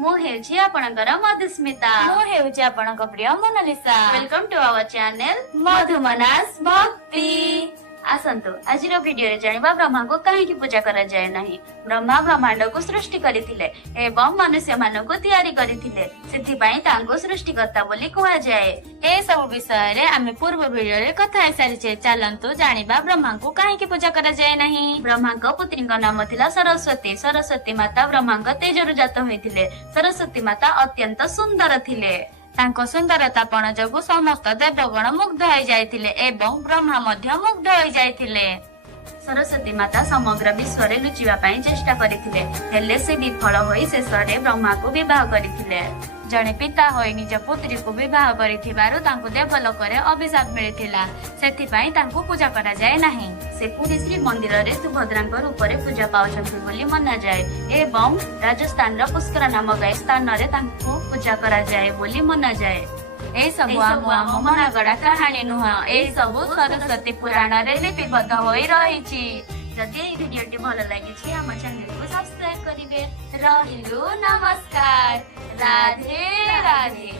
ମୁଁ ହେଉଛି ଆପଣଙ୍କର ମଧୁସ୍ମିତା। ମୁଁ ହେଉଛି ଆପଣଙ୍କ ପ୍ରିୟ Monalisa. Welcome to our channel Madhumanas Bhakti. आसंतु आजिर वीडियो जानिबा ब्रह्मा को कहीं पूजा करा जाए नहीं। ब्रह्मा ब्रह्मांड को सृष्टि करथिले एवं मनुष्य मान को तैयारी करथिले, सेथिपाई तांको सृष्टिकर्ता बोली कहा जाए। ए सब विषय रे आमे पूर्व वीडियो रे कथा हे सारिछे। चलंतु जानिबा ब्रह्मा को कहीं पूजा करा जाए नहीं। ब्रह्मा को पुत्री नाम थिला सरस्वती। सरस्वती माता ब्रह्मा तेजरु जात होइथिले। सरस्वती माता अत्यंत सुंदर थिले। तांको सुंदरतापण जोगु समस्त देवगण मुग्ध हो जाइथिले एवं ब्रह्मा मध्य मुग्ध हो जाइथिले। सरस्वती माता समग्र विश्व रे लुचिबा पई चेष्टा करिथिले, हेले से विफल होई शेषरे ब्रह्मा को विवाह करिथिले। जणे पिता होई निज पुत्री को विवाह करिथिबारु तांको देवलोक रे अभिशाप मिलिथिला, सेथिपाई तांको पूजा करा जाए नाही। से पूरी श्री मंदिर रे सुभद्रा रूप रे पूजा पाउछन्ति बोली मना जाए एवं राजस्थान रो पुष्कर नामक स्थान रे तांको पूजा करा जाए बोली मना जाए। ए सब आम मनागड़ा कहानी नुह, ए सब सरस्वती पुराण रे लिपिबद्ध होई रहिछि। जदि ए भिडियोटी भल लागिछि हम चैनल को सब्सक्राइब करिवे। रहिलु नमस्कार। राधे राधे।